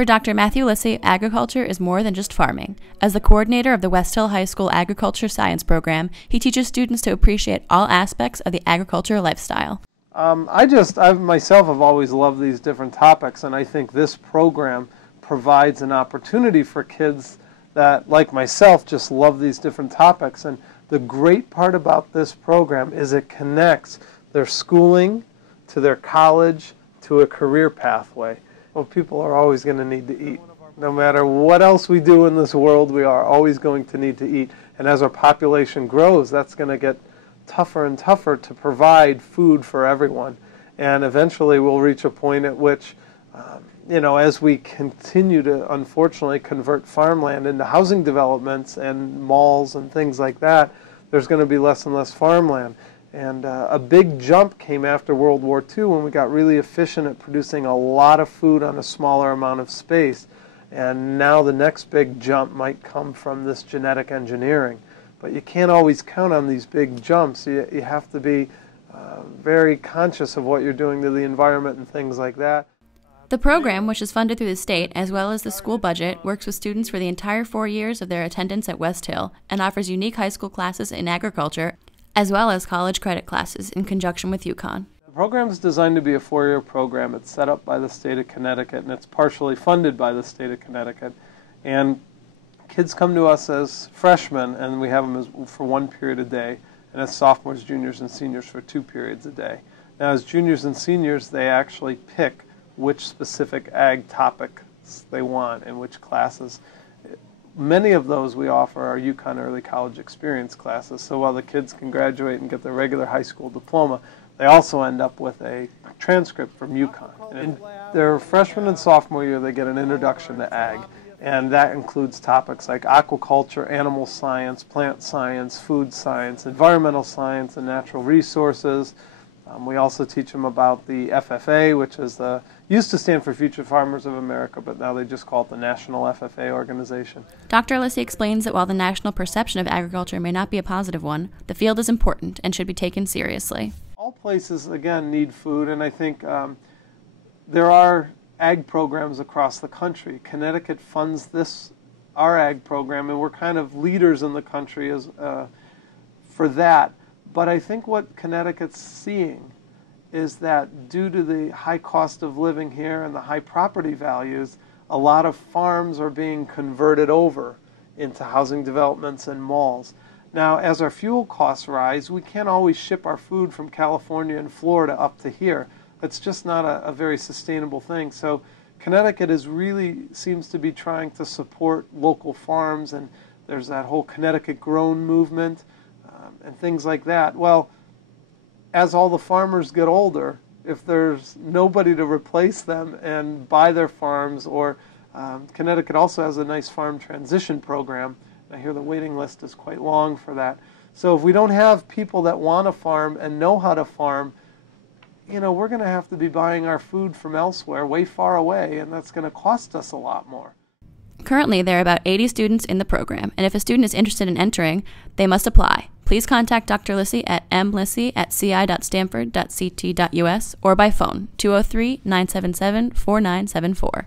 For Dr. Matthew Lissy, agriculture is more than just farming. As the coordinator of the Westhill High School Agriculture Science Program, he teaches students to appreciate all aspects of the agricultural lifestyle. I myself have always loved these different topics, and I think this program provides an opportunity for kids that, like myself, just love these different topics. And the great part about this program is it connects their schooling to their college to a career pathway. Well, people are always going to need to eat. No matter what else we do in this world, we are always going to need to eat. And as our population grows, that's going to get tougher and tougher to provide food for everyone. And eventually we'll reach a point at which, as we continue to, unfortunately, convert farmland into housing developments and malls and things like that, there's going to be less and less farmland. And a big jump came after World War II when we got really efficient at producing a lot of food on a smaller amount of space. And now the next big jump might come from this genetic engineering. But you can't always count on these big jumps. You have to be very conscious of what you're doing to the environment and things like that. The program, which is funded through the state as well as the school budget, works with students for the entire 4 years of their attendance at Westhill and offers unique high school classes in agriculture as well as college credit classes in conjunction with UConn. The program is designed to be a 4-year program. It's set up by the state of Connecticut, and it's partially funded by the state of Connecticut. And kids come to us as freshmen, and we have them for 1 period a day, and as sophomores, juniors, and seniors for 2 periods a day. Now, as juniors and seniors, they actually pick which specific ag topics they want and which classes. Many of those we offer are UConn Early College Experience classes, so while the kids can graduate and get their regular high school diploma, they also end up with a transcript from UConn. In their freshman and sophomore year, they get an introduction to ag, and that includes topics like aquaculture, animal science, plant science, food science, environmental science, and natural resources. We also teach them about the FFA, which is used to stand for Future Farmers of America, but now they just call it the National FFA organization. Dr. Lissy explains that while the national perception of agriculture may not be a positive one, the field is important and should be taken seriously. All places, again, need food, and I think there are ag programs across the country. Connecticut funds our ag program, and we're kind of leaders in the country for that. But I think what Connecticut's seeing is that due to the high cost of living here and the high property values, a lot of farms are being converted over into housing developments and malls. Now, as our fuel costs rise, we can't always ship our food from California and Florida up to here. That's just not a very sustainable thing. So Connecticut seems to be trying to support local farms, and there's that whole Connecticut Grown movement. And things like that. Well, as all the farmers get older, if there's nobody to replace them and buy their farms, or Connecticut also has a nice farm transition program. I hear the waiting list is quite long for that. So if we don't have people that want to farm and know how to farm, we're going to have to be buying our food from elsewhere, way far away, and that's going to cost us a lot more. Currently, there are about 80 students in the program, and if a student is interested in entering, they must apply. Please contact Dr. Lissy at mlissy@ci.stanford.ct.us or by phone 203-977-4974.